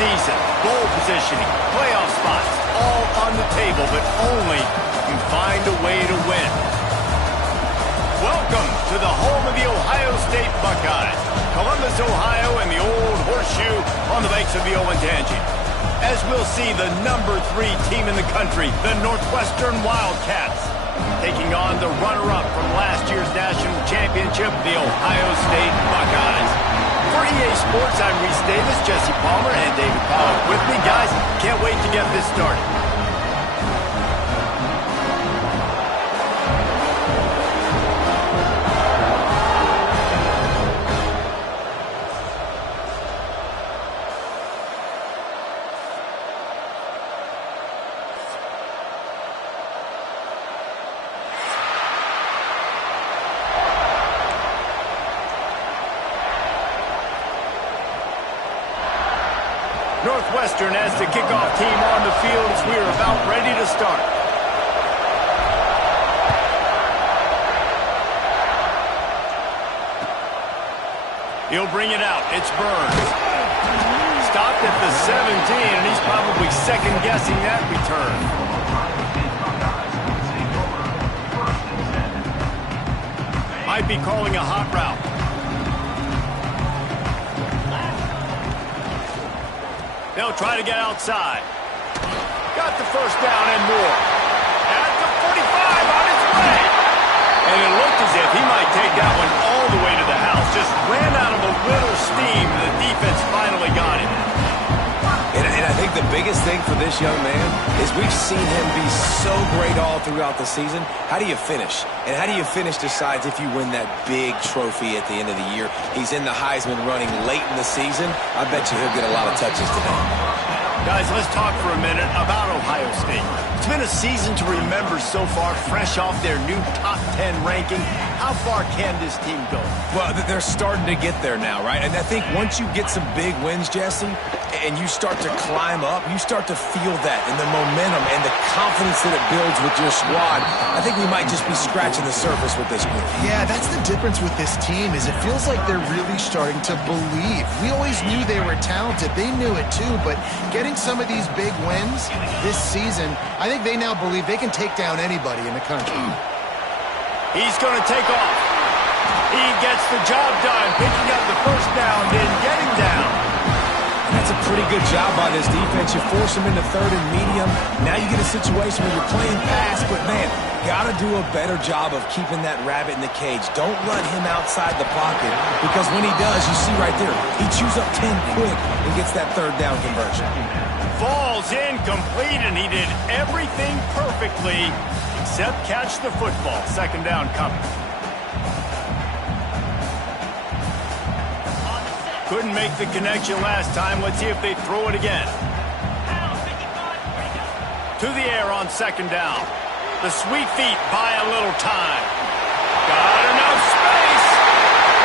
season, bowl positioning, playoff spots, all on the table, but only if you find a way to win. Welcome to the home of the Ohio State Buckeyes, Columbus, Ohio, and the Old Horseshoe on the banks of the Olentangy. As we'll see, the number 3 team in the country, the Northwestern Wildcats, taking on the runner-up from last year's national championship, the Ohio State Buckeyes. For EA Sports, I'm Reese Davis, Jesse Palmer, and David Pollack with me. Guys, can't wait to get this started. Northwestern as the kickoff team on the field as we are about ready to start. He'll bring it out. It's Burns. Stopped at the 17, and he's probably second-guessing that return. Might be calling a hot route. They'll try to get outside. Got the first down and more. At the 45 on his way. And it looked as if he might take that one all the way to the house. Just ran out of a little steam. The defense finally got him. And I think the biggest thing for this young man is we've seen him be so great all throughout the season. How do you finish? And how do you finish decides if you win that big trophy at the end of the year. He's in the Heisman running late in the season. I bet you he'll get a lot of touches today. Guys, let's talk for a minute about Ohio State. It's been a season to remember so far, fresh off their new top 10 ranking. How far can this team go? Well, they're starting to get there now, right? And I think once you get some big wins, Jesse, and you start to climb up, you start to feel that and the momentum and the confidence that it builds with your squad. I think we might just be scratching the surface with this group. Yeah, that's the difference with this team is it feels like they're really starting to believe. We always knew they were talented. They knew it too, but getting some of these big wins this season, I think they now believe they can take down anybody in the country. He's going to take off. He gets the job done, picking up the first down, then getting down. That's a pretty good job by this defense. You force them into third and medium. Now you get a situation where you're playing pass, but man, got to do a better job of keeping that rabbit in the cage. Don't let him outside the pocket, because when he does, you see right there, he chews up 10 quick and gets that third down conversion. Falls incomplete, and he did everything perfectly except catch the football. Second down coming. Couldn't make the connection last time. Let's see if they throw it again. To the air on second down. The sweet feet buy a little time. Got enough space.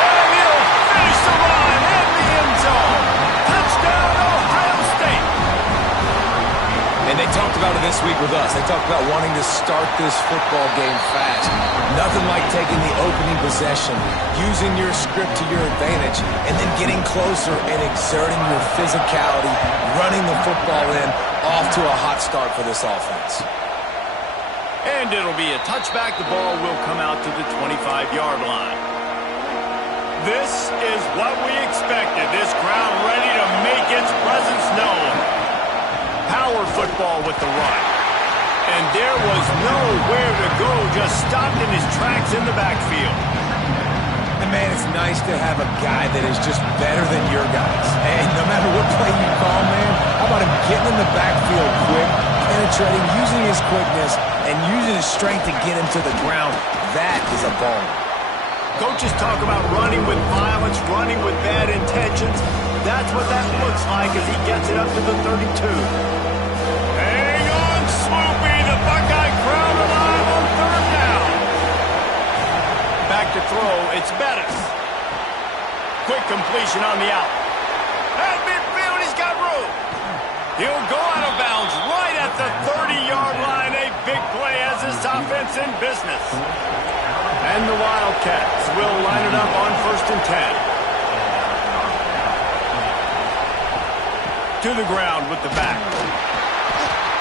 And he'll finish the run in the end zone. Touchdown, Ohio State. And they talked about it this week with us. They talked about wanting to start this football game fast. Nothing like taking the opening possession, using your script to your advantage, and then getting closer and exerting your physicality, running the football in, off to a hot start for this offense. And it'll be a touchback. The ball will come out to the 25-yard line. This is what we expected. This crowd ready to make its presence known. Power football with the run. And there was nowhere to go, just stopped in his tracks in the backfield. And man, it's nice to have a guy that is just better than your guys. And no matter what play you call, man, how about him getting in the backfield quick, penetrating, using his quickness, and using his strength to get him to the ground. That is a ball. Coaches talk about running with violence, running with bad intentions. That's what that looks like as he gets it up to the 32. Hang on, Swoopy, the Buckeye crowd alive on third down. Back to throw, it's Bettis. Quick completion on the out. At midfield, he's got room. He'll go out of bounds right at the 30-yard line. A big play as this offense in business. And the Wildcats will line it up on 1st and 10. to the ground with the back.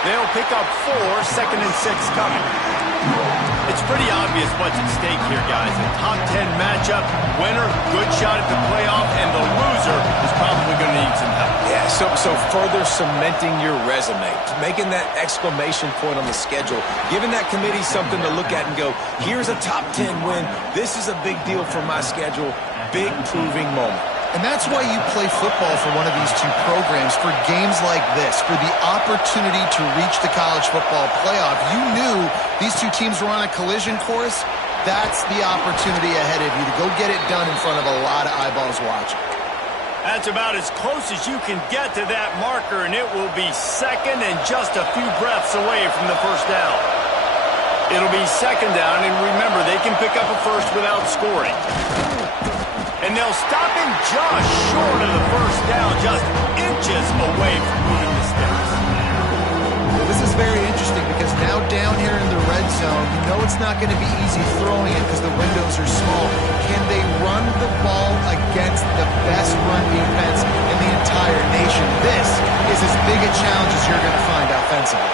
They'll pick up 4, 2nd and 6 coming. It's pretty obvious what's at stake here, guys. A top 10 matchup, winner, good shot at the playoff, and the loser is probably going to need some help. Yeah, so further cementing your resume, making that exclamation point on the schedule, giving that committee something to look at and go, here's a top 10 win. This is a big deal for my schedule. Big proving moment. And that's why you play football for one of these two programs, for games like this, for the opportunity to reach the college football playoff. You knew these two teams were on a collision course. That's the opportunity ahead of you to go get it done in front of a lot of eyeballs watching. That's about as close as you can get to that marker, and it will be 2nd and just a few breaths away from the first down. It'll be 2nd down, and remember, they can pick up a first without scoring. And they'll stop him just short of the first down, just inches away from moving the sticks. Well, this is very interesting because now down here in the red zone, you know it's not going to be easy throwing it because the windows are small. Can they run the ball against the best run defense in the entire nation? This is as big a challenge as you're going to find offensively.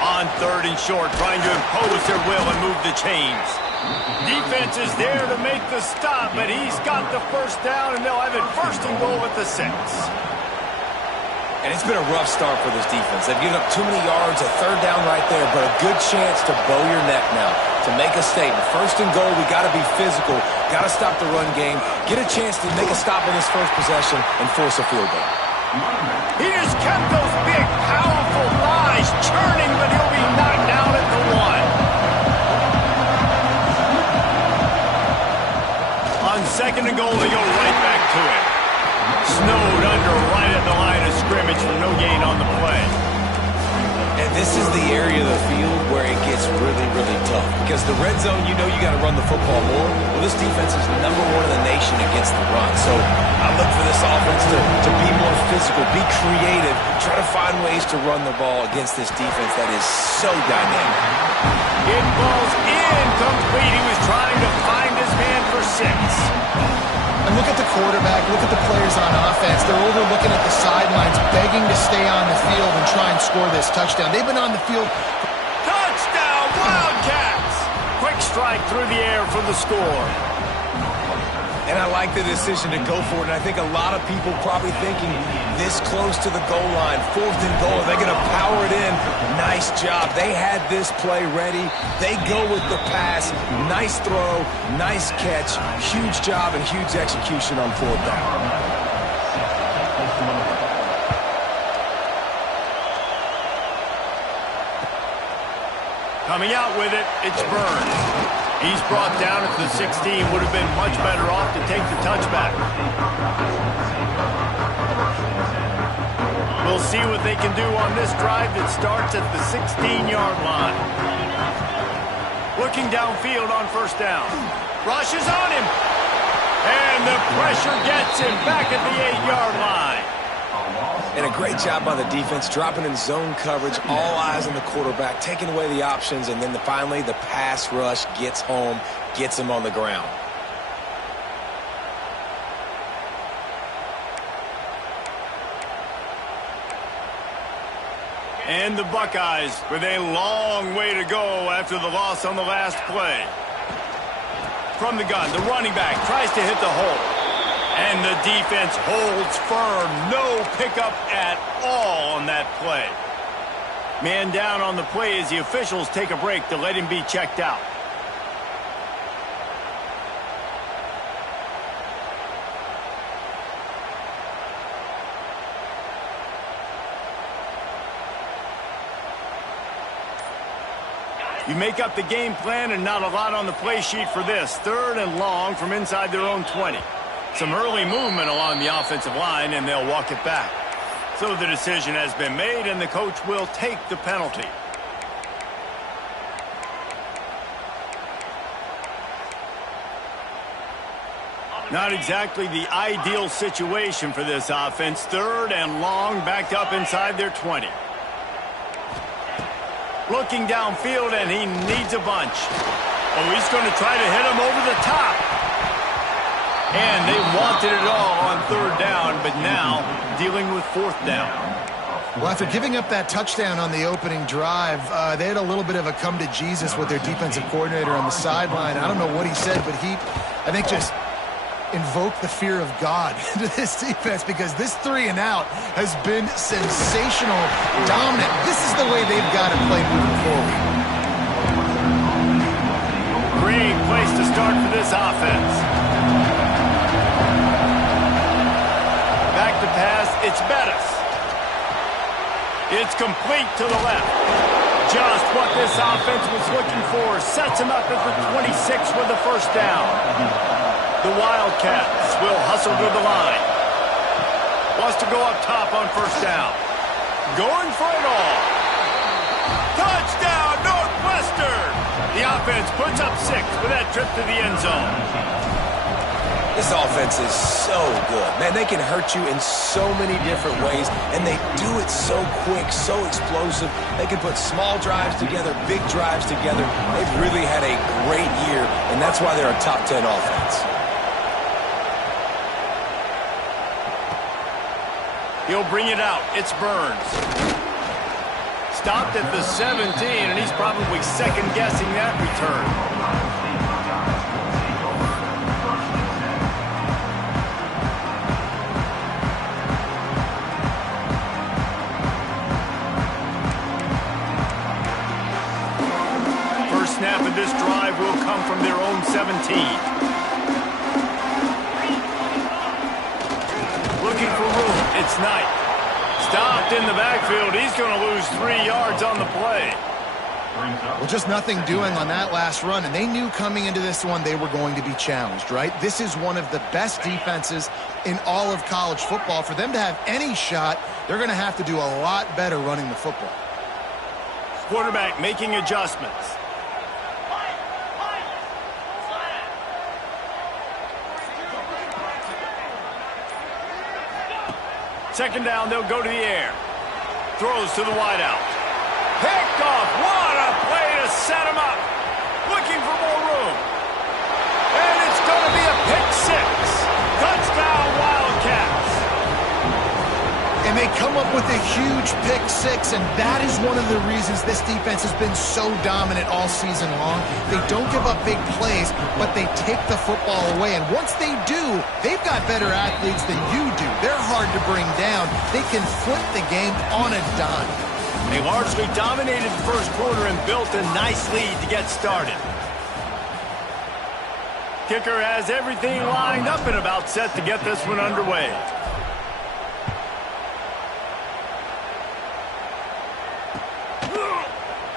On 3rd and short, trying to impose their will and move the chains. Defense is there to make the stop, but he's got the first down, and they'll have it 1st and goal at the 6. And it's been a rough start for this defense. They've given up too many yards, a 3rd down right there, but a good chance to bow your neck now, to make a statement. 1st and goal, we got to be physical, got to stop the run game, get a chance to make a stop on this first possession, and force a field goal. He just kept those big, powerful thighs churning, but he'll be knocked down at the 1. On 2nd and goal, they go right back to it. Snowed under right at the line of scrimmage for no gain on the play. And this is the area of the field where it gets really, really tough. Because the red zone, you know you got to run the football more. Well, this defense is #1 in the nation against the run. So I look for this offense to be more physical, be creative, try to find ways to run the ball against this defense that is so dynamic. It falls incomplete. He was trying to find his man for 6. And look at the quarterback, look at the players on offense. They're over looking at the sidelines, begging to stay on the field and try and score this touchdown. They've been on the field. Touchdown, Wildcats! Quick strike through the air for the score. And I like the decision to go for it. And I think a lot of people probably thinking this close to the goal line, 4th and goal, are they going to power it in? Nice job. They had this play ready. They go with the pass. Nice throw, nice catch. Huge job and huge execution on 4th down. Coming out with it, it's Burns. He's brought down at the 16. Would have been much better off to take the touchback. We'll see what they can do on this drive that starts at the 16-yard line. Looking downfield on 1st down. Rush is on him. And the pressure gets him back at the 8-yard line. And a great job by the defense, dropping in zone coverage, all eyes on the quarterback, taking away the options, and then finally the pass rush gets home, gets him on the ground. And the Buckeyes with a long way to go after the loss on the last play. From the gun, the running back tries to hit the hole. And the defense holds firm. No pickup at all on that play. Man down on the play as the officials take a break to let him be checked out. You make up the game plan and not a lot on the play sheet for this. 3rd and long from inside their own 20. Some early movement along the offensive line, and they'll walk it back. So the decision has been made, and the coach will take the penalty. Not exactly the ideal situation for this offense. 3rd and long, backed up inside their 20. Looking downfield, and he needs a bunch. Oh, he's going to try to hit him over the top. And they wanted it all on third down, but now dealing with fourth down. Well, after giving up that touchdown on the opening drive, they had a little bit of a come to Jesus with their defensive coordinator on the sideline. I don't know what he said, but he, I think, just invoked the fear of God into this defense, because this 3 and out has been sensational, dominant. This is the way they've got to play moving forward. Great place to start for this offense. Back to pass, it's Bettis. It's complete to the left. Just what this offense was looking for. Sets him up at the 26 with the first down. The Wildcats will hustle to the line. Wants to go up top on first down. Going for it all. Touchdown, Northwestern! The offense puts up 6 with that trip to the end zone. This offense is so good. Man, they can hurt you in so many different ways, and they do it so quick, so explosive. They can put small drives together, big drives together. They've really had a great year, and that's why they're a top 10 offense. He'll bring it out. It's Burns. Stopped at the 17, and he's probably second-guessing that return. First snap of this drive will come from their own 17. Looking for room. It's Knight. Stopped in the backfield. He's going to lose 3 yards on the play. Well, just nothing doing on that last run, and they knew coming into this one they were going to be challenged, right? This is one of the best defenses in all of college football. For them to have any shot, they're going to have to do a lot better running the football. Quarterback making adjustments. Second down, they'll go to the air. Throws to the wideout. Picked off. What a play to set him up. Looking for more room. And it's going to be a pick 6. Touchdown, Wildcats. And they come up with a huge pick 6, and that is one of the reasons this defense has been so dominant all season long. They don't give up big plays, but they take the football away. And once they do, they've got better athletes than you do. They're hard to bring down. They can flip the game on a dime. They largely dominated the first quarter and built a nice lead to get started. Kicker has everything lined up and about set to get this one underway.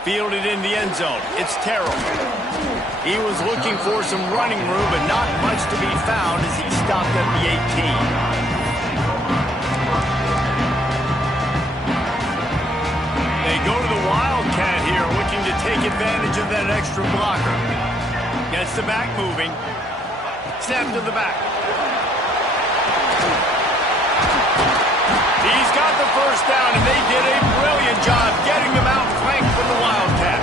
Fielded in the end zone. It's Terrell. He was looking for some running room, but not much to be found as he stopped at the 18. They go to the Wildcat here, looking to take advantage of that extra blocker. Gets the back moving. Snap to the back. He's got the first down, and they did a brilliant job getting him out flanked from the Wildcat.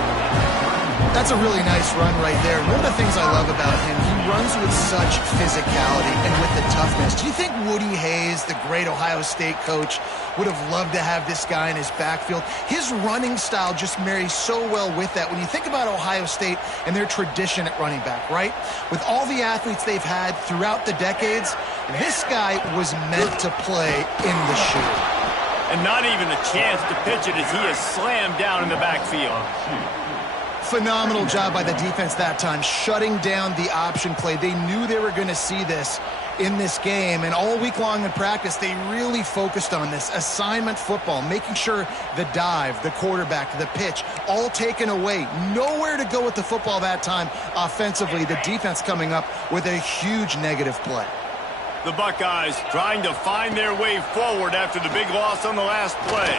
That's a really nice run right there. And one of the things I love about him, he runs with such physicality and with the toughness. Do you think Woody Hayes, the great Ohio State coach, would have loved to have this guy in his backfield? His running style just marries so well with that. When you think about Ohio State and their tradition at running back, right? With all the athletes they've had throughout the decades, this guy was meant to play in the shoe. And not even a chance to pitch it as he is slammed down in the backfield. Phenomenal job by the defense that time, shutting down the option play. They knew they were going to see this in this game, and all week long in practice, they really focused on this assignment football, making sure the dive, the quarterback, the pitch, all taken away. Nowhere to go with the football that time offensively. The defense coming up with a huge negative play. The Buckeyes trying to find their way forward after the big loss on the last play.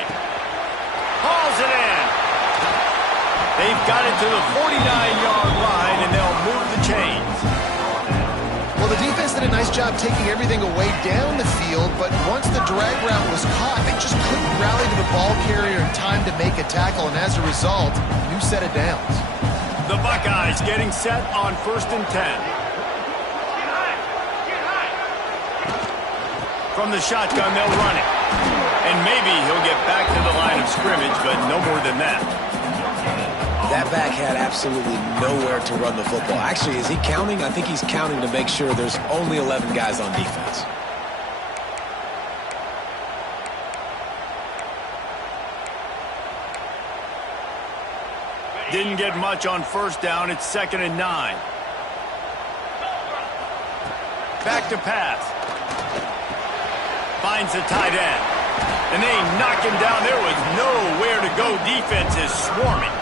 Hauls it in. They've got it to the 49-yard line, and they'll move the chains. Well, the defense did a nice job taking everything away down the field, but once the drag route was caught, they just couldn't rally to the ball carrier in time to make a tackle, and as a result, new set of downs. The Buckeyes getting set on 1st and 10. From the shotgun, they'll run it. And maybe he'll get back to the line of scrimmage, but no more than that. That back had absolutely nowhere to run the football. Actually, is he counting? I think he's counting to make sure there's only 11 guys on defense. Didn't get much on first down. It's 2nd and 9. Back to pass. Finds the tight end. And they knock him down. There was nowhere to go. Defense is swarming.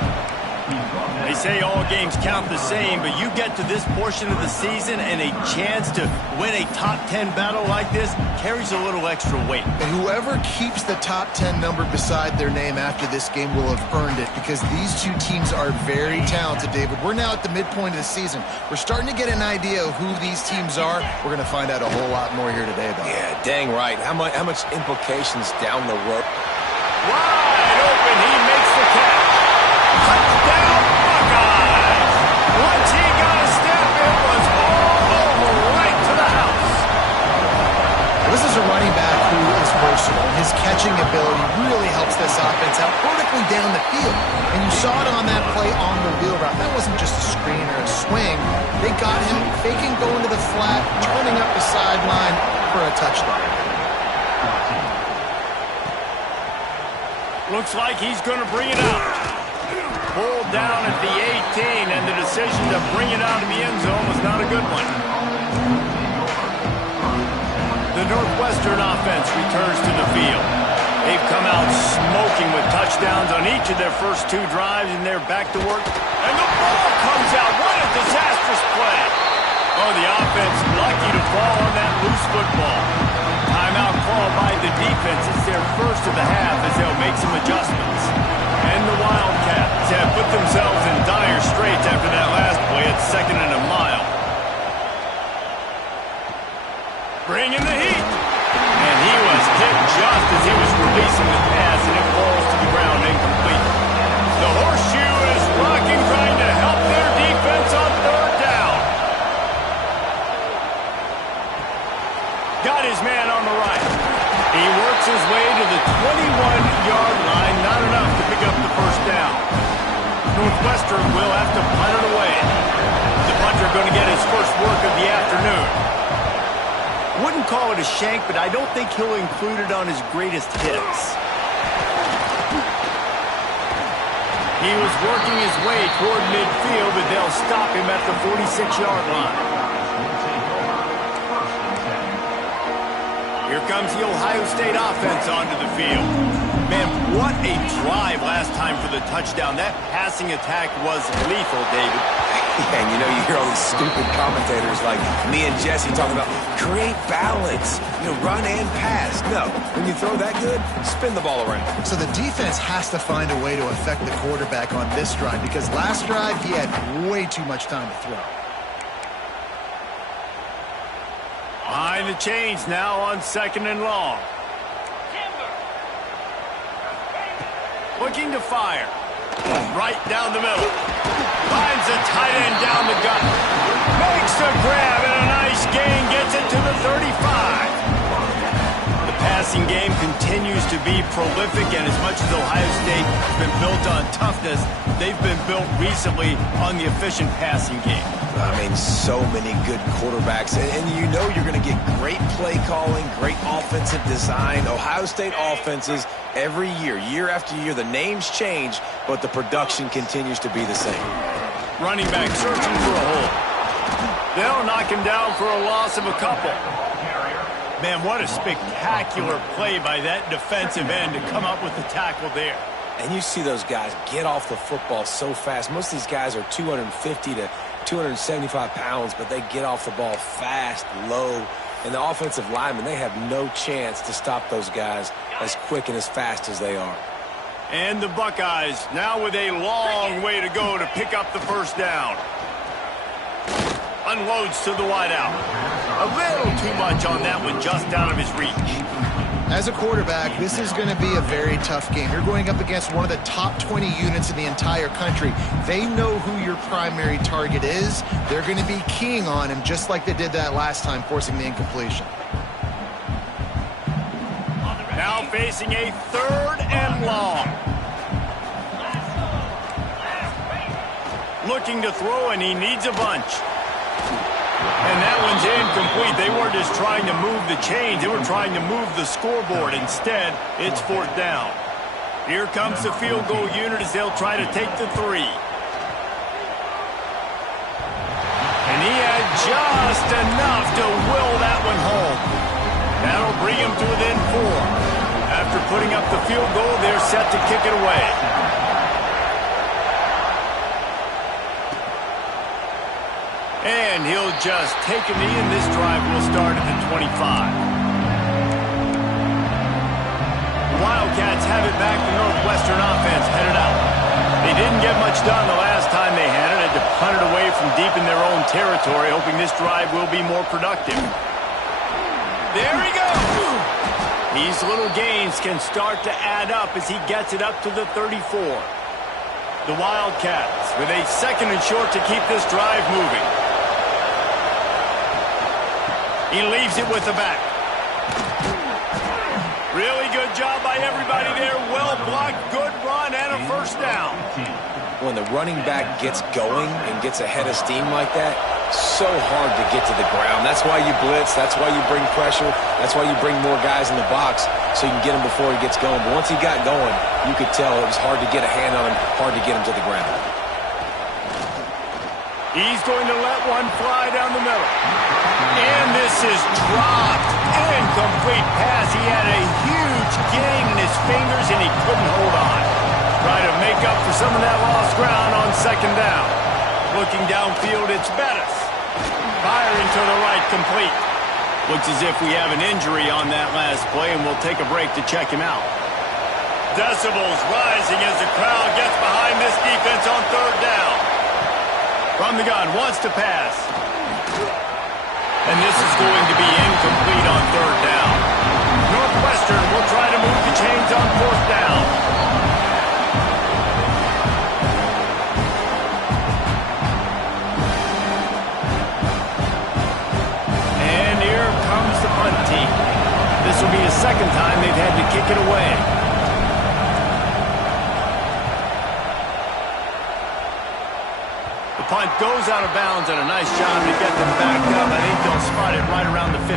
They say all games count the same, but you get to this portion of the season and a chance to win a top 10 battle like this carries a little extra weight. And whoever keeps the top 10 number beside their name after this game will have earned it, because these two teams are very talented, David. We're now at the midpoint of the season. We're starting to get an idea of who these teams are. We're going to find out a whole lot more here today, though. Yeah, dang right. How much implications down the road? Wide open. He makes the catch. Touchdown, Buckeyes. Once he got a step, it was all over right to the house. This is a running back who is versatile. His catching ability really helps this offense out vertically down the field. And you saw it on that play on the wheel route. That wasn't just a screen or a swing. They got him faking going to the flat, turning up the sideline for a touchdown. Looks like he's going to bring it out. Pulled down at the 18, and the decision to bring it out of the end zone was not a good one. The Northwestern offense returns to the field. They've come out smoking with touchdowns on each of their first 2 drives, and they're back to work. And the ball comes out. What a disastrous play. Oh, the offense lucky to fall on that loose football. Timeout called by the defense. It's their first of the half as they'll make some adjustments. And the Wildcats have put themselves in dire straits after that last play at 2nd and a mile. Bring in the heat. And he was hit just as he was releasing the pass, and it falls to the ground incomplete. The horseshoe is rocking, trying to help their defense on 3rd down. Got his man on the right. He works his way to the 21-yard line. Not enough to pick up the first down. Northwestern will have to punt it away. The punter going to get his first work of the afternoon. Wouldn't call it a shank, but I don't think he'll include it on his greatest hits. He was working his way toward midfield, but they'll stop him at the 46-yard line. Here comes the Ohio State offense onto the field. Man, what a drive last time for the touchdown. That passing attack was lethal, David. And you know, you hear all these stupid commentators like me and Jesse talking about create balance, run and pass. No, when you throw that good, spin the ball around. So the defense has to find a way to affect the quarterback on this drive, because last drive he had way too much time to throw. Behind the chains now on 2nd and long. Looking to fire. Right down the middle. Finds the tight end down the gut. Makes the grab and a nice gain. Gets it to the 35. The passing game continues to be prolific, and as much as Ohio State has been built on toughness, they've been built recently on the efficient passing game. I mean, so many good quarterbacks, and you know you're going to get great play calling, great offensive design. Ohio State offenses every year, year after year, the names change, but the production continues to be the same. Running back searching for a hole. They'll knock him down for a loss of a couple. Man, what a spectacular play by that defensive end to come up with the tackle there. And you see those guys get off the football so fast. Most of these guys are 250 to 275 pounds, but they get off the ball fast, low. And the offensive linemen, they have no chance to stop those guys as quick and as fast as they are. And the Buckeyes now with a long way to go to pick up the first down. Unloads to the wideout. A little too much on that one, just out of his reach. As a quarterback, this is going to be a very tough game. You're going up against one of the top 20 units in the entire country. They know who your primary target is. They're going to be keying on him just like they did that last time, forcing the incompletion. Now facing a 3rd and long. Looking to throw, and he needs a bunch. And that one's incomplete. They weren't just trying to move the chains. They were trying to move the scoreboard. Instead, it's 4th down. Here comes the field goal unit as they'll try to take the 3. And he had just enough to will that one home. That'll bring him to within 4. After putting up the field goal, they're set to kick it away. And he'll just take a knee, and this drive will start at the 25. Wildcats have it back. The Northwestern offense headed out. They didn't get much done the last time they had it. Had to punt it away from deep in their own territory, hoping this drive will be more productive. There he goes! These little gains can start to add up as he gets it up to the 34. The Wildcats with a 2nd and short to keep this drive moving. He leaves it with the back. Really good job by everybody there. Well blocked, good run, and a 1st down. When the running back gets going and gets ahead of steam like that, so hard to get to the ground. That's why you blitz. That's why you bring pressure. That's why you bring more guys in the box so you can get him before he gets going. But once he got going, you could tell it was hard to get a hand on him, hard to get him to the ground. He's going to let one fly down the middle. And this is dropped. Incomplete pass. He had a huge gain in his fingers, and he couldn't hold on. Trying to make up for some of that lost ground on 2nd down. Looking downfield, it's Bettis. Firing to the right, complete. Looks as if we have an injury on that last play, and we'll take a break to check him out. Decibels rising as the crowd gets behind this defense on 3rd down. From the gun, wants to pass. And this is going to be incomplete on 3rd down. Northwestern will try to move the chains on 4th down. And here comes the punt team. This will be the 2nd time they've had to kick it away. Punt goes out of bounds, and a nice job to get them back up. I think they'll spot it right around the 15.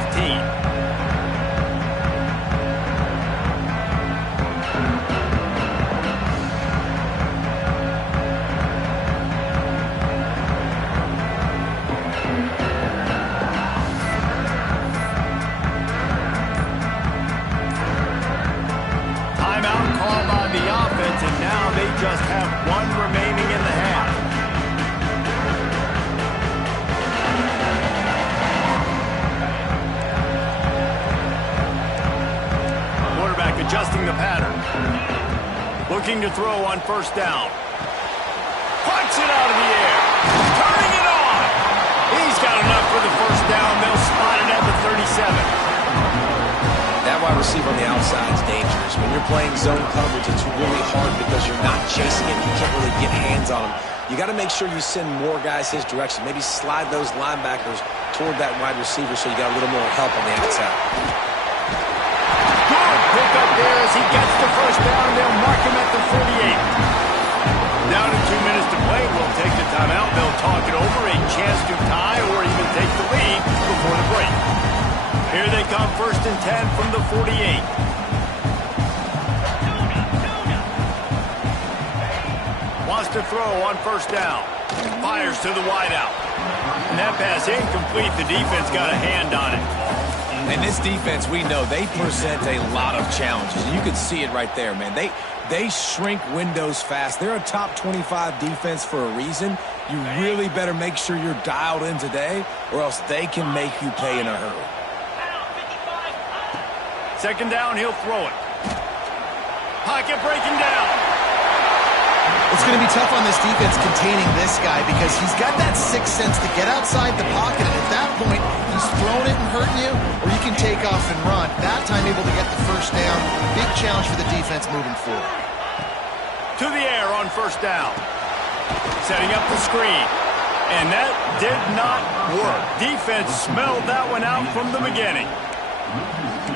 Timeout called by the offense, and now they just have 1 remaining in the half. Adjusting the pattern. Looking to throw on 1st down. Punts it out of the air. Turning it on. He's got enough for the 1st down. They'll spot it at the 37. That wide receiver on the outside is dangerous. When you're playing zone coverage, it's really hard because you're not chasing him. You can't really get hands on him. You got to make sure you send more guys his direction. Maybe slide those linebackers toward that wide receiver so you got a little more help on the outside. Pick up there as he gets the 1st down. They'll mark him at the 48. Down to 2 minutes to play. We'll take the timeout. They'll talk it over. A chance to tie or even take the lead before the break. Here they come, 1st and 10 from the 48. Wants to throw on 1st down. Fires to the wideout. And that pass incomplete. The defense got a hand on it. And this defense, we know, they present a lot of challenges. You can see it right there, man. They shrink windows fast. They're a top 25 defense for a reason. You really better make sure you're dialed in today, or else they can make you pay in a hurry. 2nd down, he'll throw it. Pocket breaking down. It's going to be tough on this defense containing this guy because he's got that sixth sense to get outside the pocket, and at that point, he's throwing it and hurting you, or you can take off and run. That time able to get the 1st down. Big challenge for the defense moving forward. To the air on 1st down. Setting up the screen. And that did not work. Defense smelled that one out from the beginning.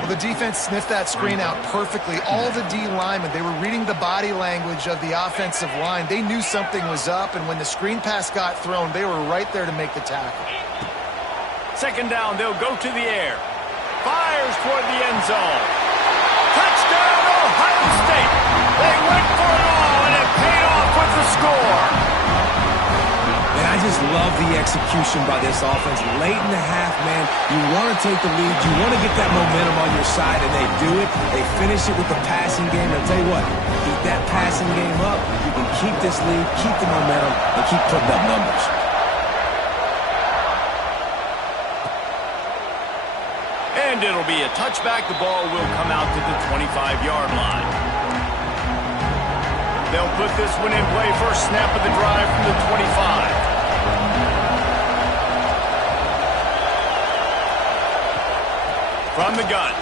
The defense sniffed that screen out perfectly. All the D linemen, they were reading the body language of the offensive line. They knew something was up, and when the screen pass got thrown, they were right there to make the tackle. Second down, they'll go to the air. Fires toward the end zone. Touchdown, Ohio State. They went for it all, and it paid off with the score. And I just love the execution by this offense. Late in the half, man, you want to take the lead. You want to get that momentum on your side, and they do it. They finish it with the passing game. I'll tell you what, keep that passing game up. You can keep this lead, keep the momentum, and keep putting up numbers. And it'll be a touchback. The ball will come out to the 25-yard line. They'll put this one in play. First snap of the drive from the 25. From the gun,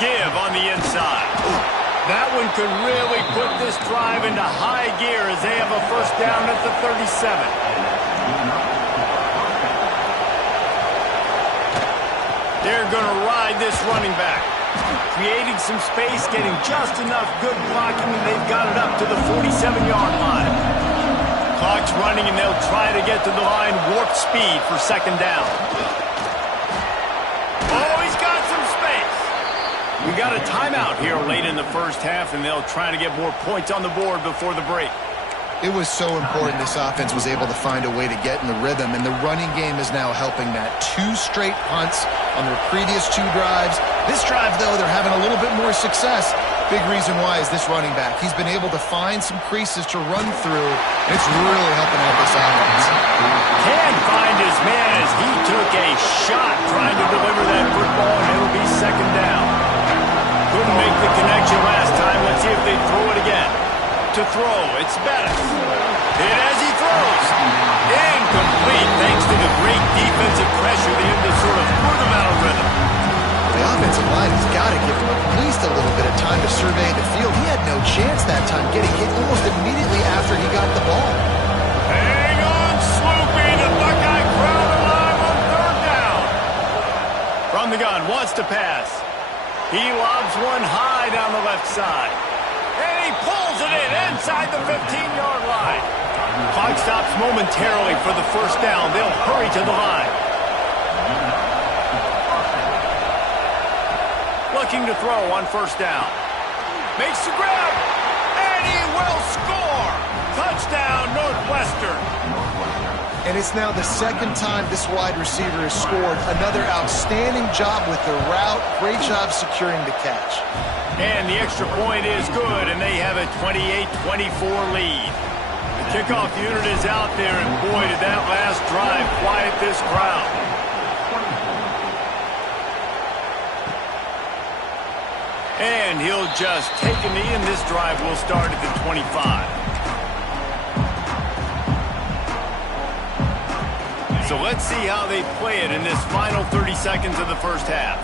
give on the inside. That one could really put this drive into high gear as they have a first down at the 37. They're going to ride this running back. Creating some space, getting just enough good blocking, and they've got it up to the 47-yard line. Clock's running, and they'll try to get to the line. Warp speed for second down. We got a timeout here late in the first half, and they'll try to get more points on the board before the break. It was so important this offense was able to find a way to get in the rhythm, and the running game is now helping that. 2 straight punts on their previous 2 drives. This drive, though, they're having a little bit more success. Big reason why is this running back. He's been able to find some creases to run through, and it's really helping out this offense. Can't find his man as he took a shot trying to deliver that football, and it'll be second down. Couldn't make the connection last time. Let's see if they throw it again. To throw, it's Bettis. Hit as he throws. Incomplete, thanks to the great defensive pressure. They had to sort of put him out of rhythm. The offensive line has got to give him at least a little bit of time to survey the field. He had no chance that time, getting hit almost immediately after he got the ball. Hang on, Swoopy. The Buckeye crowd alive on third down. From the gun, wants to pass. He lobs one high down the left side. And he pulls it in inside the 15-yard line. Clock stops momentarily for the first down. They'll hurry to the line. Looking to throw on first down. Makes the grab. And he will score. Touchdown, Northwestern. And it's now the second time this wide receiver has scored. Another outstanding job with the route. Great job securing the catch. And the extra point is good, and they have a 28-24 lead. The kickoff unit is out there, and boy, did that last drive quiet this crowd. And he'll just take a knee, and this drive will start at the 25. So let's see how they play it in this final 30 seconds of the first half.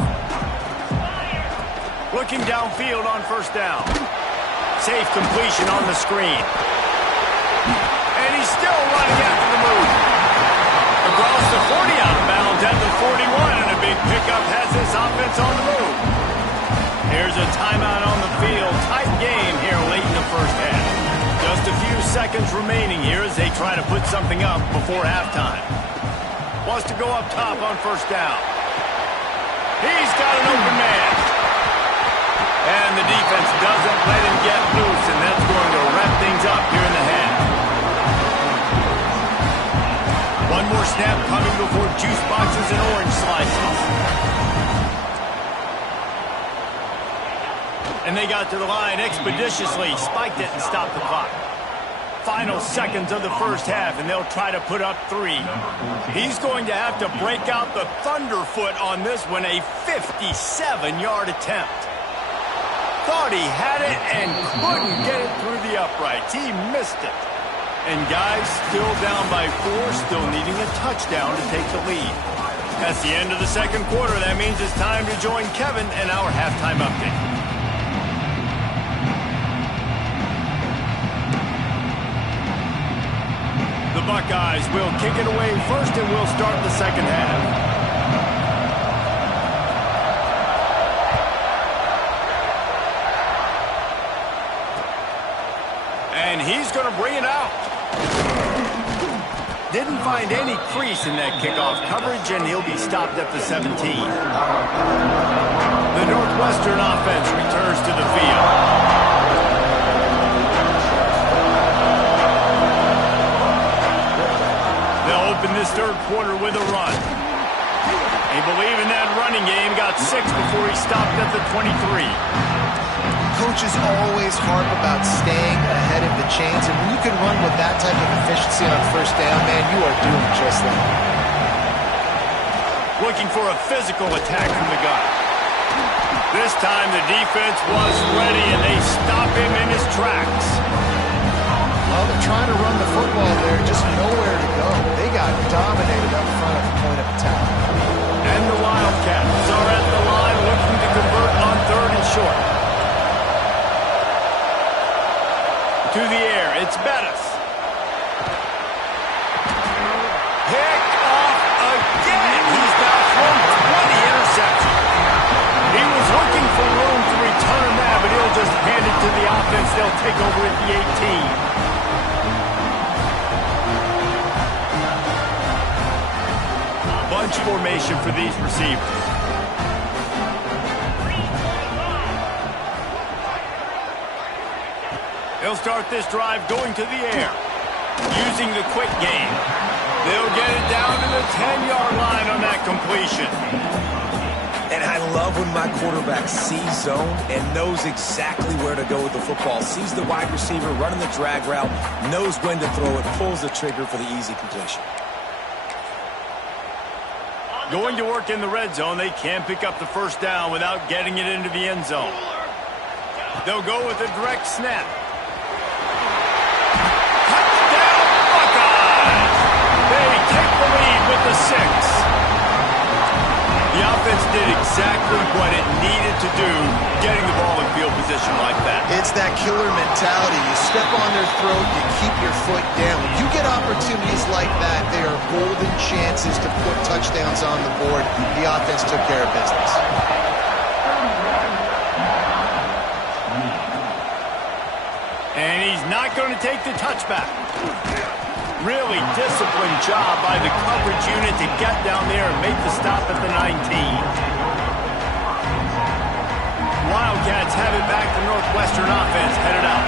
Looking downfield on first down. Safe completion on the screen. And he's still running after the move. Across the 40 out of bounds at the 41, and a big pickup has this offense on the move. Here's a timeout on the field. Tight game here late in the first half. Just a few seconds remaining here as they try to put something up before halftime. Wants to go up top on first down. He's got an open man. And the defense doesn't let him get loose, and that's going to wrap things up here in the half. One more snap coming before juice boxes and orange slices. And they got to the line expeditiously, spiked it and stopped the clock. Final seconds of the first half, and they'll try to put up 3. He's going to have to break out the thunderfoot on this one, a 57-yard attempt. Thought he had it and couldn't get it through the uprights. He missed it. And guys, still down by 4, still needing a touchdown to take the lead. That's the end of the second quarter. That means it's time to join Kevin in our halftime update. The Buckeyes will kick it away first, and we'll start the second half. and he's going to bring it out. Didn't find any crease in that kickoff coverage, and he'll be stopped at the 17. The Northwestern offense returns to the field. They'll open this third quarter with a run. They believe in that running game, got 6 before he stopped at the 23. Coaches always harp about staying ahead of the chains, and when you can run with that type of efficiency on first down, man, you are doing just that. Looking for a physical attack from the gun. This time the defense was ready, and they stop him in his tracks. Well, they're trying to run the football there, just nowhere to go. They got dominated up front at the point of attack. And the Wildcats are at the line looking to convert on 3rd and short. To the air, it's Bettis. Pick off again. He's now thrown 20 interceptions. He was looking for room to return that, but he'll just hand it to the offense. They'll take over at the 18. Bunch formation for these receivers. They'll start this drive going to the air, using the quick game. They'll get it down to the 10-yard line on that completion. And I love when my quarterback sees zone and knows exactly where to go with the football. Sees the wide receiver running the drag route, knows when to throw it, pulls the trigger for the easy completion. Going to work in the red zone, they can't pick up the first down without getting it into the end zone. They'll go with a direct snap. Touchdown, Buckeyes! They take the lead with the 6. The offense did exactly what it needed to do, getting the ball in field position like that. It's that killer mentality. You step on their throat, you keep your foot down. When you get opportunities like that, they are golden chances to put touchdowns on the board. The offense took care of business. And he's not going to take the touchback. Really disciplined job by the coverage unit to get down there and make the stop at the 19. Wildcats have it back. The Northwestern offense headed out.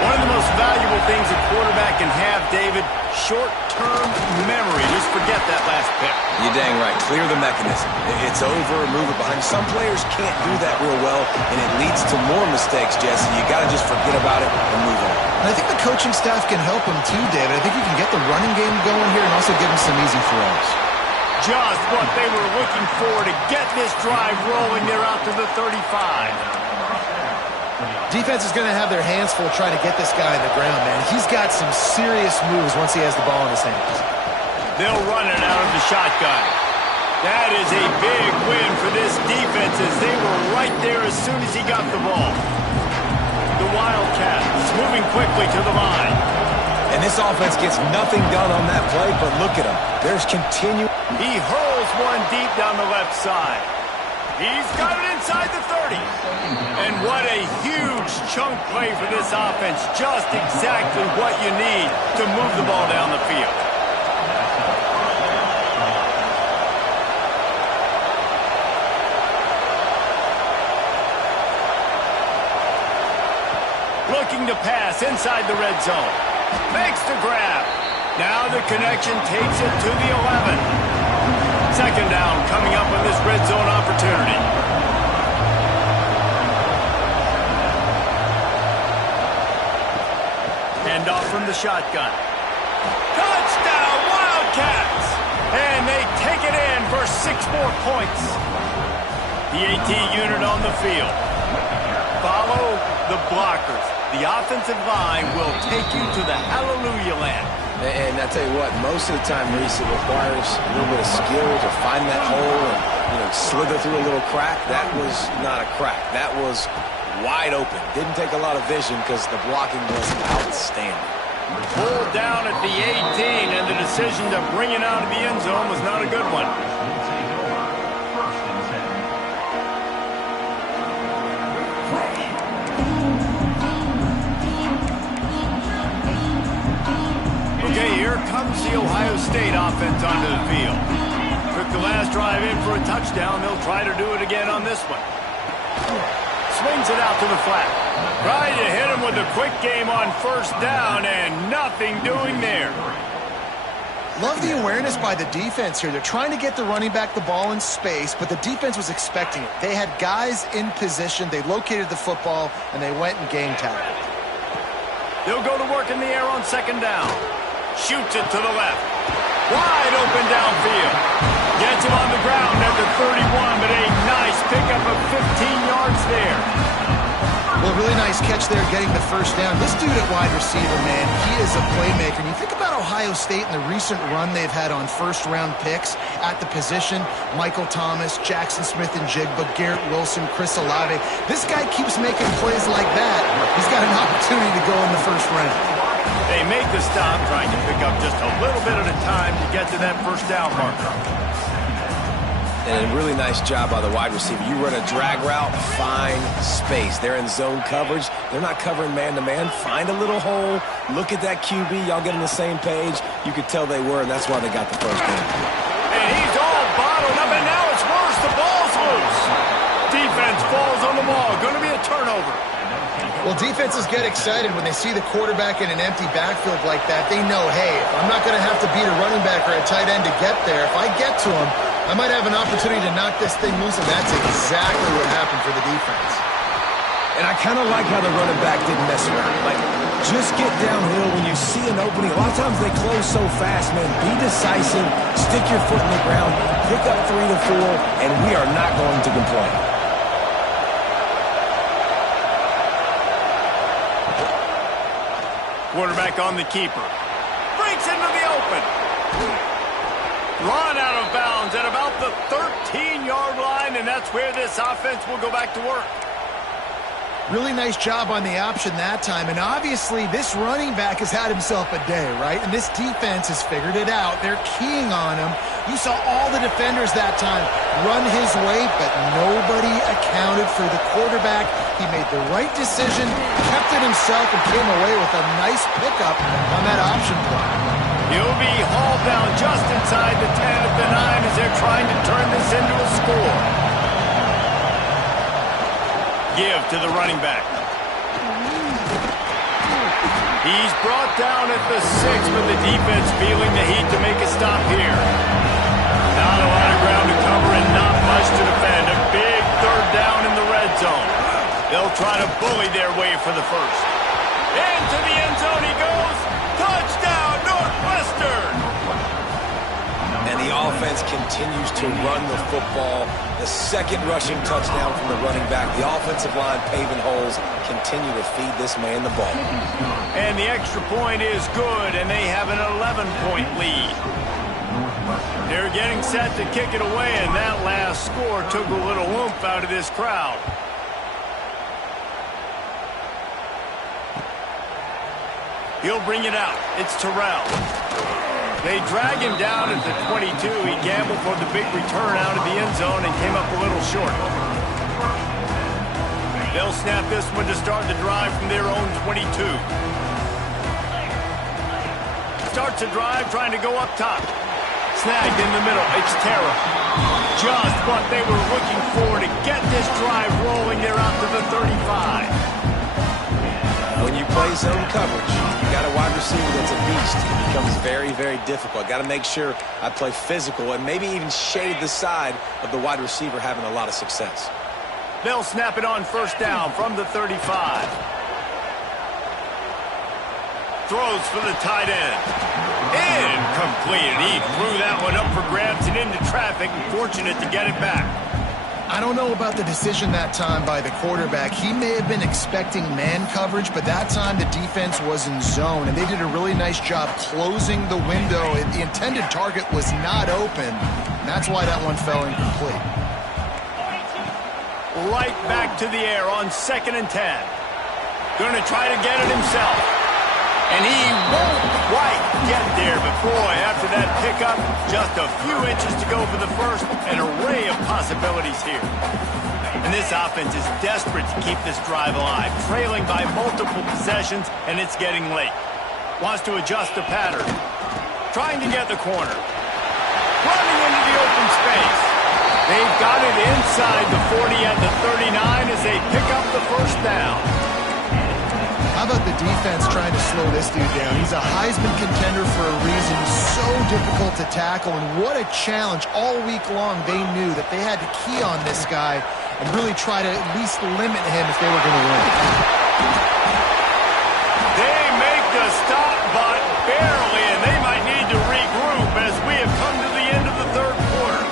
One of the most valuable things a quarterback can have, David, short-term memory. Just forget that last pick. You're dang right. Clear the mechanism. It's over, move it behind. Some players can't do that real well, and it leads to more mistakes, Jesse. You got to just forget about it and move on. And I think the coaching staff can help him too, David. I think you can get the running game going here and also give him some easy throws. Just what they were looking for to get this drive rolling. They're out to the 35. Defense is going to have their hands full trying to get this guy on the ground, man. He's got some serious moves once he has the ball in his hands. They'll run it out of the shotgun. That is a big win for this defense as they were right there as soon as he got the ball. The Wildcats moving quickly to the line. And this offense gets nothing done on that play, but look at him. There's continued. He hurls one deep down the left side. He's got it inside the 30. And what a huge chunk play for this offense. Just exactly what you need to move the ball down the field. Looking to pass inside the red zone. Makes the grab. Now the connection takes it to the 11. Second down coming up on this red zone opportunity. Hand off from the shotgun. Touchdown, Wildcats! And they take it in for 6 more points. The AT unit on the field. Follow the blockers. The offensive line will take you to the hallelujah land. And I tell you what, most of the time, Reese, it requires a little bit of skill to find that hole and slither through a little crack. That was not a crack. That was wide open. Didn't take a lot of vision because the blocking was outstanding. Pulled down at the 18, and the decision to bring it out of the end zone was not a good one. State offense onto the field. Took the last drive in for a touchdown. They'll try to do it again on this one. Swings it out to the flat. Trying to hit him with a quick game on first down, and nothing doing there. Love the awareness by the defense here. They're trying to get the running back the ball in space, but the defense was expecting it. They had guys in position. They located the football, and they went and game tackled. They'll go to work in the air on second down. Shoots it to the left. Wide open downfield. Gets him on the ground at the 31, but a nice pickup of 15 yards there. Well, really nice catch there getting the first down. This dude at wide receiver, man, he is a playmaker. And you think about Ohio State and the recent run they've had on first-round picks at the position. Michael Thomas, Jackson Smith-Njigba, Garrett Wilson, Chris Olave. This guy keeps making plays like that. He's got an opportunity to go in the first round. They make the stop, trying to pick up just a little bit at a time to get to that first down marker. And a really nice job by the wide receiver. You run a drag route, find space. They're in zone coverage. They're not covering man-to-man. Find a little hole. Look at that QB. Y'all get on the same page. You could tell they were, and that's why they got the first down. And he's all bottled up, and now it's worse. The ball's loose. Defense falls on the ball. Going to be a turnover. Well, defenses get excited when they see the quarterback in an empty backfield like that. They know, hey, I'm not going to have to beat a running back or a tight end to get there. If I get to him, I might have an opportunity to knock this thing loose, and that's exactly what happened for the defense. And I kind of like how the running back didn't mess around. Like, just get downhill when you see an opening. A lot of times they close so fast, man. Be decisive, stick your foot in the ground, pick up 3 to 4, and we are not going to complain. Quarterback on the keeper. Breaks into the open. Run out of bounds at about the 13-yard line, and that's where this offense will go back to work. Really nice job on the option that time, and obviously this running back has had himself a day, right? And this defense has figured it out. They're keying on him. You saw all the defenders that time run his way, but nobody accounted for the quarterback. He made the right decision, kept it himself, and came away with a nice pickup on that option play. He'll be hauled down just inside the 10 at the 9 as they're trying to turn this into a score. Give to the running back. He's brought down at the 6, but the defense feeling the heat to make a stop here. Not a lot of ground to cover and not much to defend. A big third down in the red zone. They'll try to bully their way for the first. Into the end zone he goes. Touchdown, Northwestern! And the offense continues to run the football. The second rushing touchdown from the running back. The offensive line paving holes. Continue to feed this man the ball. And the extra point is good, and they have an 11-point lead. They're getting set to kick it away, and that last score took a little oomph out of this crowd. He'll bring it out. It's Terrell. They drag him down at the 22. He gambled for the big return out of the end zone and came up a little short. They'll snap this one to start the drive from their own 22. Starts a drive trying to go up top. Snagged in the middle. It's Terrell. Just what they were looking for to get this drive rolling. They're out to the 35. When you play zone coverage, you got a wide receiver that's a beast. It becomes very, very difficult. Got to make sure I play physical and maybe even shade the side of the wide receiver having a lot of success. They'll snap it on first down from the 35. Throws for the tight end. Incomplete. He threw that one up for grabs and into traffic. Fortunate to get it back. I don't know about the decision that time by the quarterback. He may have been expecting man coverage, but that time the defense was in zone, and they did a really nice job closing the window. The intended target was not open. That's why that one fell incomplete. Right back to the air on 2nd and 10. Going to try to get it himself. And he won't quite get there, but boy, after that pickup, just a few inches to go for the first. An array of possibilities here. And this offense is desperate to keep this drive alive, trailing by multiple possessions, and it's getting late. Wants to adjust the pattern. trying to get the corner. Running into the open space. They've got it inside the 40 at the 39 as they pick up the first down. How about the defense trying to slow this dude down? He's a Heisman contender for a reason. So difficult to tackle, and what a challenge. All week long, they knew that they had to key on this guy and really try to at least limit him if they were going to win. They make the stop, but barely, and they might need to regroup as we have come to the end of the third quarter.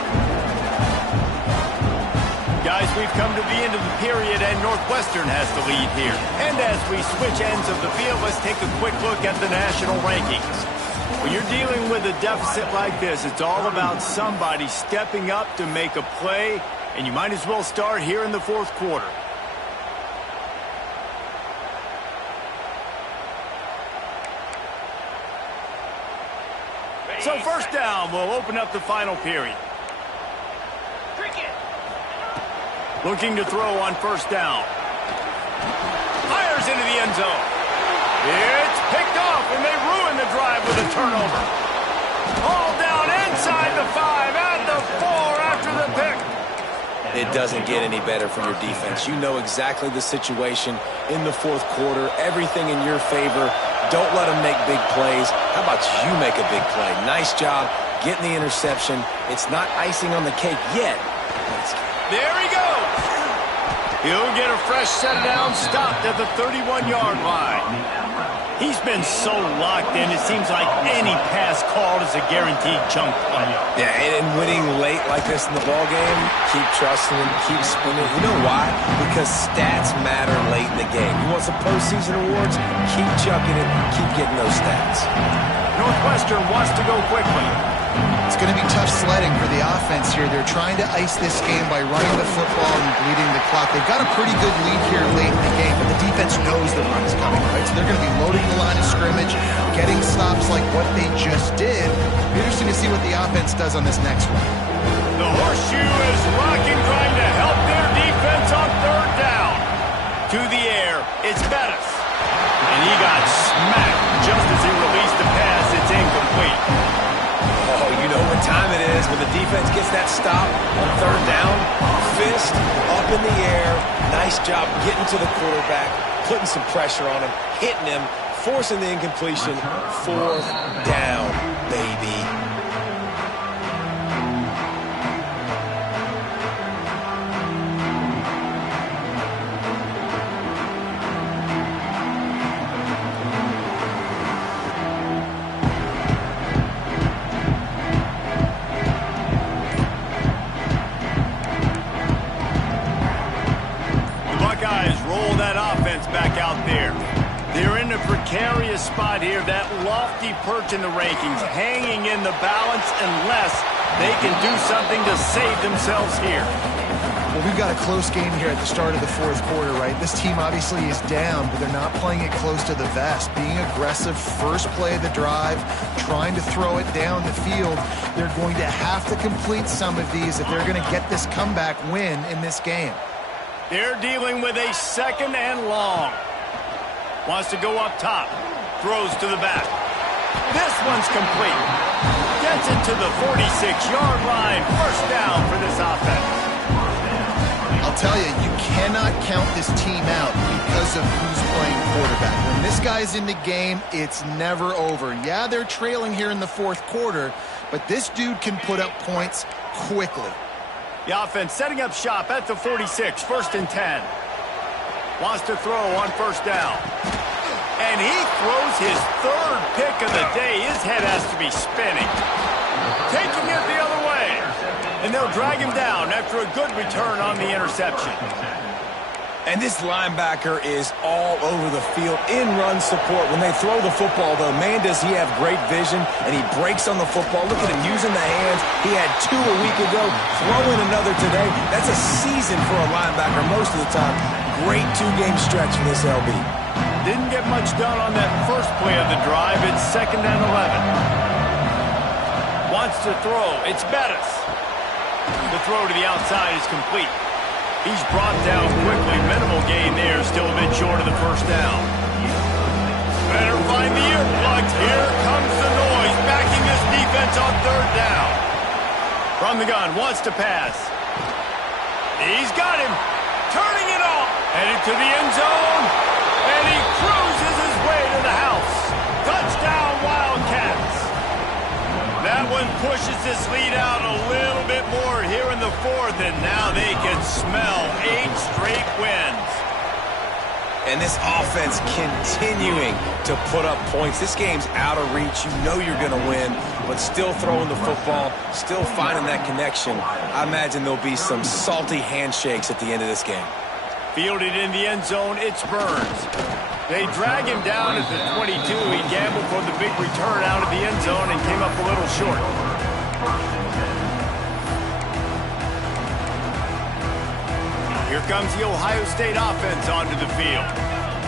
Guys, we've come to the end of the period, and Northwestern has the lead here. And as we switch ends of the field, let's take a quick look at the national rankings. When you're dealing with a deficit like this, it's all about somebody stepping up to make a play, and you might as well start here in the fourth quarter. So first down, we'll open up the final period. Looking to throw on first down. Fires into the end zone. It's picked off, and they ruin the drive with a turnover. All down inside the 5, at the 4 after the pick. It doesn't get any better for your defense. You know exactly the situation in the fourth quarter. Everything in your favor. Don't let them make big plays. How about you make a big play? Nice job getting the interception. It's not icing on the cake yet. There he goes. He'll get a fresh set down, stopped at the 31-yard line. He's been so locked in, it seems like any pass called is a guaranteed chunk play. Yeah, and winning late like this in the ballgame, keep trusting him, keep spinning. You know why? Because stats matter late in the game. You want some postseason awards? Keep chucking it, keep getting those stats. Northwestern wants to go quickly. It's going to be tough sledding for the offense here. They're trying to ice this game by running the football and bleeding the clock. They've got a pretty good lead here late in the game, but the defense knows the run is coming, right? So they're going to be loading the line of scrimmage, getting stops like what they just did. Interesting to see what the offense does on this next one. The horseshoe is rocking, trying to help their defense on third down. To the air, it's Bettis. And he got smacked just as he released the pass. It's incomplete. Oh, you know what time it is when the defense gets that stop on third down. Fist up in the air. Nice job getting to the quarterback, putting some pressure on him, hitting him, forcing the incompletion. Fourth down, baby. Back out there. They're in a precarious spot here, that lofty perch in the rankings, hanging in the balance unless they can do something to save themselves here. Well, we've got a close game here at the start of the fourth quarter, right? This team obviously is down, but they're not playing it close to the vest. Being aggressive, first play of the drive, trying to throw it down the field. They're going to have to complete some of these if they're going to get this comeback win in this game. They're dealing with a second and long. Wants to go up top. Throws to the back. This one's complete. Gets it to the 46-yard line. First down for this offense. I'll tell you, you cannot count this team out because of who's playing quarterback. When this guy's in the game, it's never over. Yeah, they're trailing here in the fourth quarter, but this dude can put up points quickly. The offense setting up shop at the 46, first and 10. Wants to throw on first down. And he throws his third pick of the day. His head has to be spinning. Taking it the other way. And they'll drag him down after a good return on the interception. And this linebacker is all over the field in run support. When they throw the football, though, man, does he have great vision, and he breaks on the football. Look at him using the hands. He had 2 a week ago, throwing another today. That's a season for a linebacker most of the time. Great 2-game stretch for this LB. Didn't get much done on that first play of the drive. It's second and 11. Wants to throw. It's Bettis. The throw to the outside is complete. He's brought down quickly. Minimal gain there. Still a bit short of the first down. Better find the earplugs. Here comes the noise. Backing this offense on third down. From the gun, wants to pass. He's got him. Turning it off. Headed to the end zone. And he cruises his way to the house. Touchdown, Wildcats. That one pushes this lead out a little bit more here in the fourth, and now they can smell 8 straight wins. And this offense continuing to put up points. This game's out of reach. You know you're going to win, but still throwing the football, still finding that connection. I imagine there'll be some salty handshakes at the end of this game. Fielded in the end zone, it's Burns. They drag him down at the 22. He gambled for the big return out of the end zone and came up a little short. Here comes the Ohio State offense onto the field.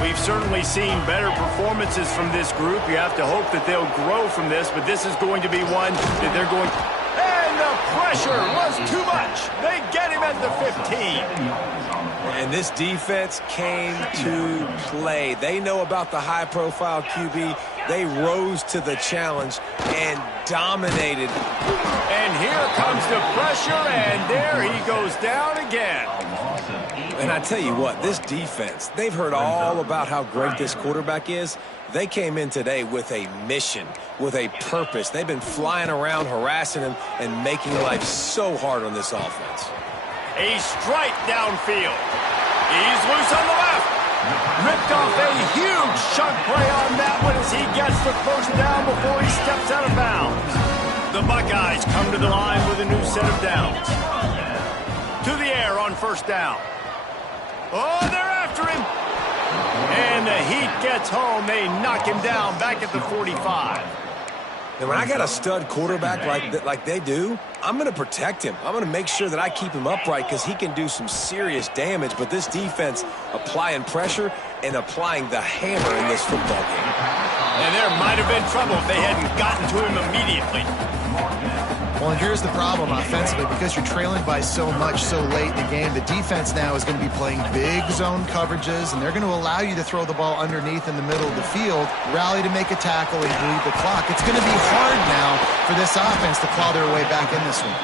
We've certainly seen better performances from this group. You have to hope that they'll grow from this, but this is going to be one that they're going... And the pressure was too much. They get him at the 15. And this defense came to play. They know about the high-profile QB. They rose to the challenge and dominated. And here comes the pressure, and there he goes down again. And I tell you what, this defense, they've heard all about how great this quarterback is. They came in today with a mission, with a purpose. They've been flying around, harassing him, and making life so hard on this offense. A strike downfield. He's loose on the left. Ripped off a huge chunk play on that one as he gets the first down before he steps out of bounds. The Buckeyes come to the line with a new set of downs. To the air on first down. Oh, they're after him. And the Heat gets home. They knock him down back at the 45. And when I got a stud quarterback like they do, I'm going to protect him. I'm going to make sure that I keep him upright because he can do some serious damage. But this defense applying pressure and applying the hammer in this football game. And there might have been trouble if they hadn't gotten to him immediately. Well, and here's the problem offensively. Because you're trailing by so much so late in the game, the defense now is going to be playing big zone coverages, and they're going to allow you to throw the ball underneath in the middle of the field, rally to make a tackle, and bleed the clock. It's going to be hard now for this offense to claw their way back in this one.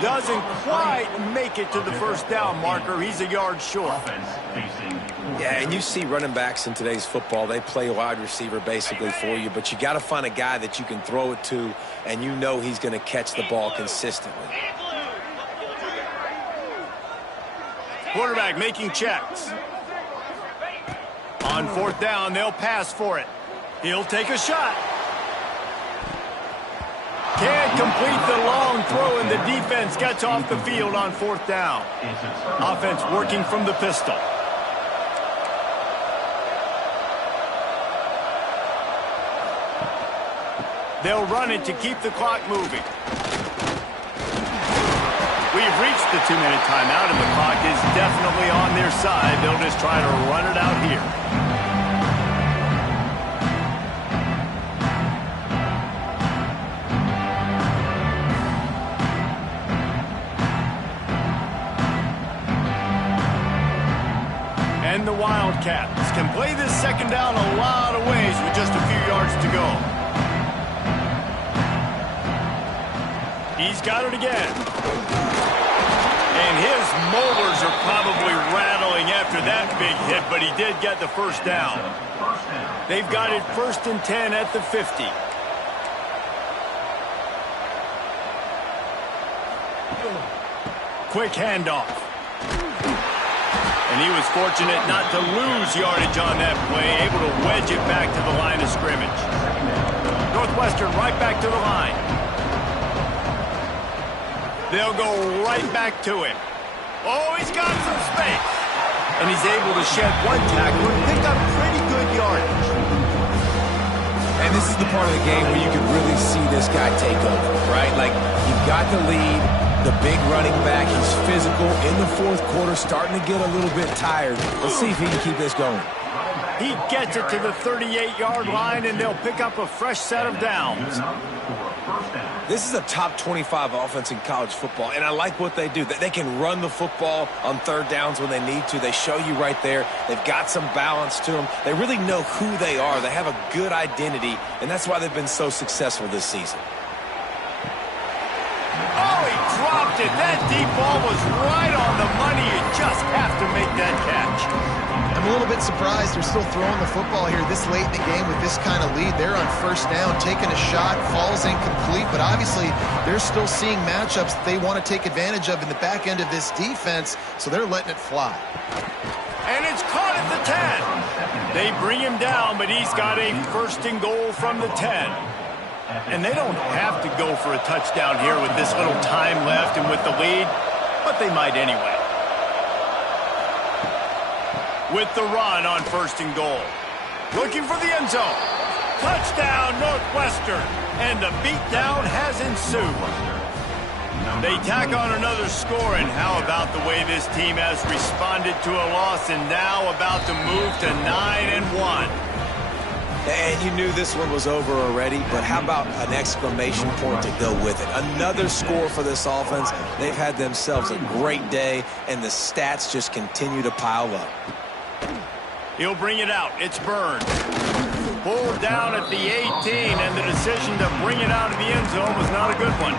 Doesn't quite make it to the first down marker. He's a yard short. Yeah, and you see running backs in today's football, they play wide receiver basically for you, but you got to find a guy that you can throw it to, and you know he's going to catch the ball consistently. Quarterback making checks. On fourth down, they'll pass for it. He'll take a shot. Can't complete the long throw, and the defense gets off the field on fourth down. Offense working from the pistol. They'll run it to keep the clock moving. We've reached the 2-minute timeout, and the clock is definitely on their side. They'll just try to run it out here. And the Wildcats can play this second down a lot of ways with just a few yards to go. He's got it again. And his molars are probably rattling after that big hit, but he did get the first down. They've got it 1st and 10 at the 50. Quick handoff. And he was fortunate not to lose yardage on that play, able to wedge it back to the line of scrimmage. Northwestern right back to the line. They'll go right back to him. Oh, he's got some space. And he's able to shed one tackle and pick up pretty good yardage. And this is the part of the game where you can really see this guy take over, right? Like, you've got the lead, the big running back. He's physical in the fourth quarter, starting to get a little bit tired. Let's see if he can keep this going. He gets it to the 38-yard line, and they'll pick up a fresh set of downs. This is a top 25 offense in college football, and I like what they do. They can run the football on third downs when they need to. They show you right there. They've got some balance to them. They really know who they are. They have a good identity, and that's why they've been so successful this season. it. That deep ball was right on the money. You just have to make that catch. I'm a little bit surprised they're still throwing the football here this late in the game with this kind of lead. They're on first down, taking a shot, falls incomplete, but obviously they're still seeing matchups that they want to take advantage of in the back end of this defense, so they're letting it fly. And it's caught at the 10. They bring him down, but he's got a first and goal from the 10. And they don't have to go for a touchdown here with this little time left and with the lead, but they might anyway. With the run on first and goal. Looking for the end zone. Touchdown, Northwestern. And the beatdown has ensued. They tack on another score, and how about the way this team has responded to a loss and now about to move to 9-1. And you knew this one was over already, but how about an exclamation point to go with it? Another score for this offense. They've had themselves a great day, and the stats just continue to pile up. He'll bring it out. It's Burns. Pulled down at the 18, and the decision to bring it out of the end zone was not a good one.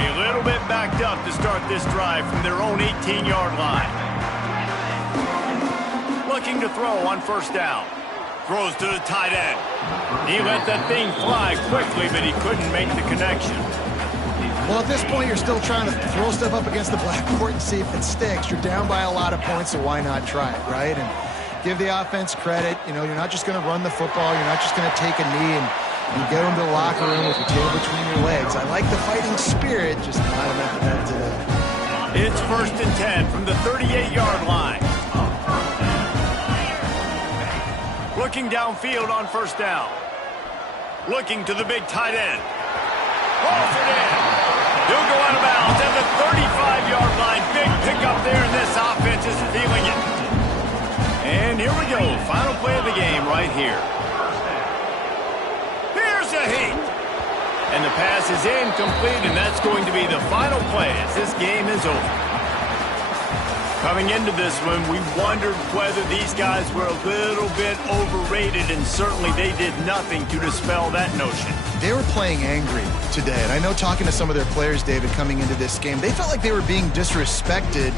A little bit backed up to start this drive from their own 18-yard line. Looking to throw on first down. Throws to the tight end. He let that thing fly quickly, but he couldn't make the connection. Well, at this point, you're still trying to throw stuff up against the blackboard and see if it sticks. You're down by a lot of points, so why not try it, right? And give the offense credit. You know, you're not just going to run the football. You're not just going to take a knee and go into the locker room with your tail between your legs. I like the fighting spirit, just not enough of that today. It's first and 10 from the 38-yard line. Looking downfield on first down. Looking to the big tight end. Hauls it in. He'll go out of bounds at the 35-yard line. Big pickup there, and this offense is feeling it. And here we go. Final play of the game right here. Here's a heat. And the pass is incomplete, and that's going to be the final play as this game is over. Coming into this one, we wondered whether these guys were a little bit overrated, and certainly they did nothing to dispel that notion. They were playing angry today, and I know talking to some of their players, David, coming into this game, they felt like they were being disrespected.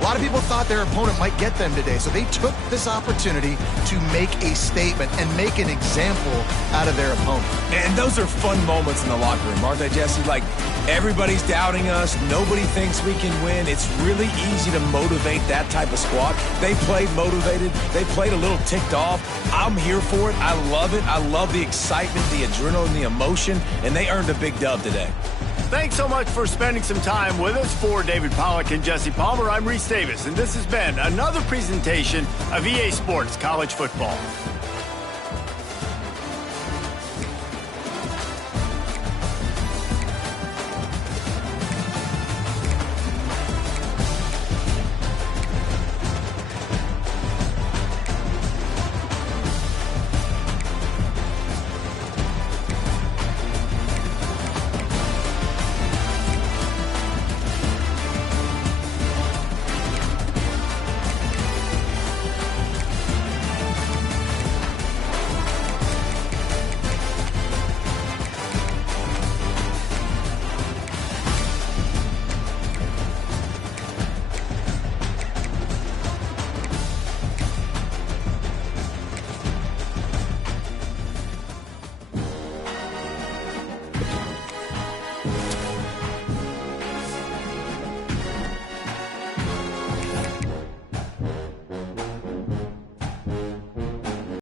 A lot of people thought their opponent might get them today, so they took this opportunity to make a statement and make an example out of their opponent. And those are fun moments in the locker room, aren't they, Jesse? Like, everybody's doubting us. Nobody thinks we can win. It's really easy to motivate that type of squad. They played motivated. They played a little ticked off. I'm here for it. I love it. I love the excitement, the adrenaline, the emotion, and they earned a big dub today. Thanks so much for spending some time with us. For David Pollack and Jesse Palmer, I'm Reese Davis, and this has been another presentation of EA Sports College Football.